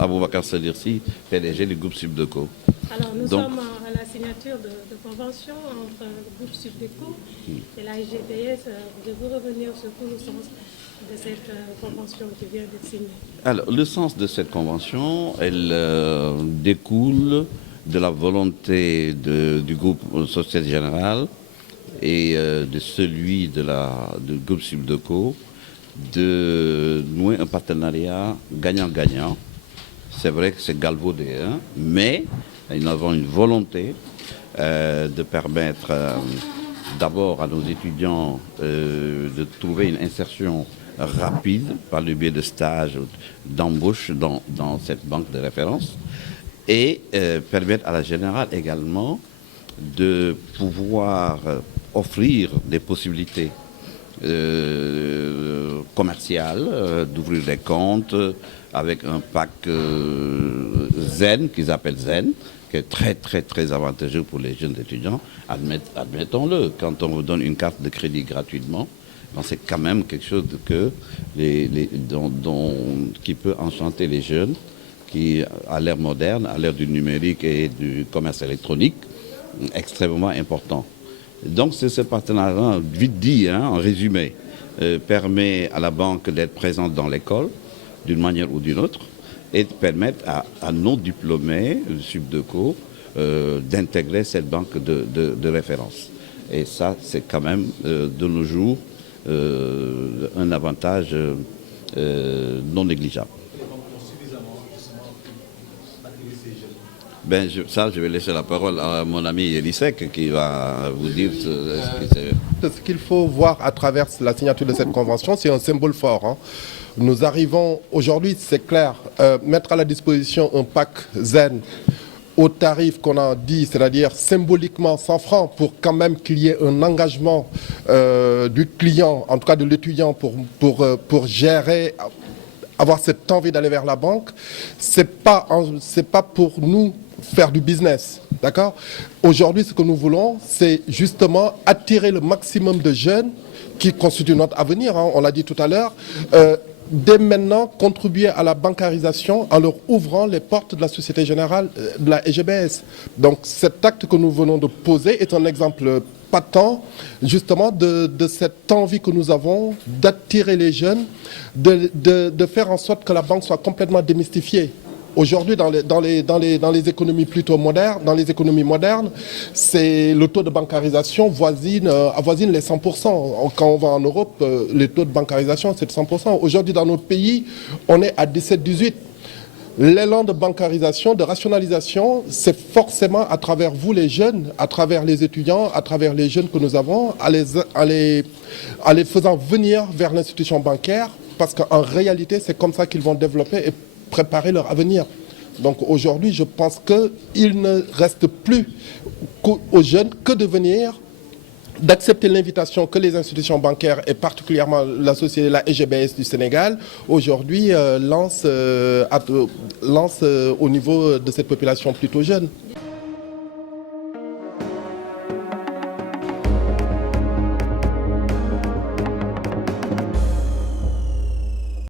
Aboubacar Sadirsi, PDG du groupe Subdeco. Alors, nous sommes à la signature de convention entre le groupe Subdeco et la SGBS. Je veux revenir sur tout le sens de cette convention qui vient d'être signée. Alors, le sens de cette convention, elle découle de la volonté du groupe Société Générale et de celui du groupe Subdeco de nouer un partenariat gagnant-gagnant. C'est vrai que c'est galvaudé, mais nous avons une volonté de permettre d'abord à nos étudiants de trouver une insertion rapide par le biais de stages, d'embauche dans cette banque de référence et permettre à la Générale également de pouvoir offrir des possibilités commerciales, d'ouvrir des comptes avec un pack Zen, qu'ils appellent Zen, qui est très très très avantageux pour les jeunes étudiants. Admettons-le, quand on vous donne une carte de crédit gratuitement, c'est quand même quelque chose qui peut enchanter les jeunes, qui, à l'ère moderne, à l'ère du numérique et du commerce électronique, extrêmement important. Donc c'est ce partenariat, vite dit, en résumé, permet à la banque d'être présente dans l'école, d'une manière ou d'une autre, et de permettre à nos diplômés, le Subdeco, d'intégrer cette banque de référence. Et ça, c'est quand même, de nos jours, un avantage non négligeable. Je vais laisser la parole à mon ami Elisek qui va vous dire ce qu'il faut voir à travers la signature de cette convention, c'est un symbole fort. Nous arrivons aujourd'hui, c'est clair, mettre à la disposition un pack Zen au tarif qu'on a dit, c'est-à-dire symboliquement 100 francs, pour quand même qu'il y ait un engagement du client, en tout cas de l'étudiant, pour gérer, avoir cette envie d'aller vers la banque. C'est pas pour nous faire du business, d'accord? Aujourd'hui, ce que nous voulons, c'est justement attirer le maximum de jeunes qui constituent notre avenir, on l'a dit tout à l'heure, dès maintenant contribuer à la bancarisation en leur ouvrant les portes de la Société Générale, de la SGBS. Donc cet acte que nous venons de poser est un exemple patent justement de cette envie que nous avons d'attirer les jeunes, de faire en sorte que la banque soit complètement démystifiée. Aujourd'hui, dans les économies plutôt modernes, dans les économies modernes, c'est le taux de bancarisation avoisine les 100%. Quand on va en Europe, les taux de bancarisation, c'est de 100%. Aujourd'hui, dans notre pays, on est à 17-18%. L'élan de bancarisation, de rationalisation, c'est forcément à travers vous les jeunes, à travers les étudiants, à travers les jeunes que nous avons, à les faisant venir vers l'institution bancaire, parce qu'en réalité, c'est comme ça qu'ils vont développer et préparer leur avenir. Donc aujourd'hui, je pense qu'il ne reste plus aux jeunes que de venir, d'accepter l'invitation que les institutions bancaires et particulièrement la société, la SGBS du Sénégal, aujourd'hui lance au niveau de cette population plutôt jeune.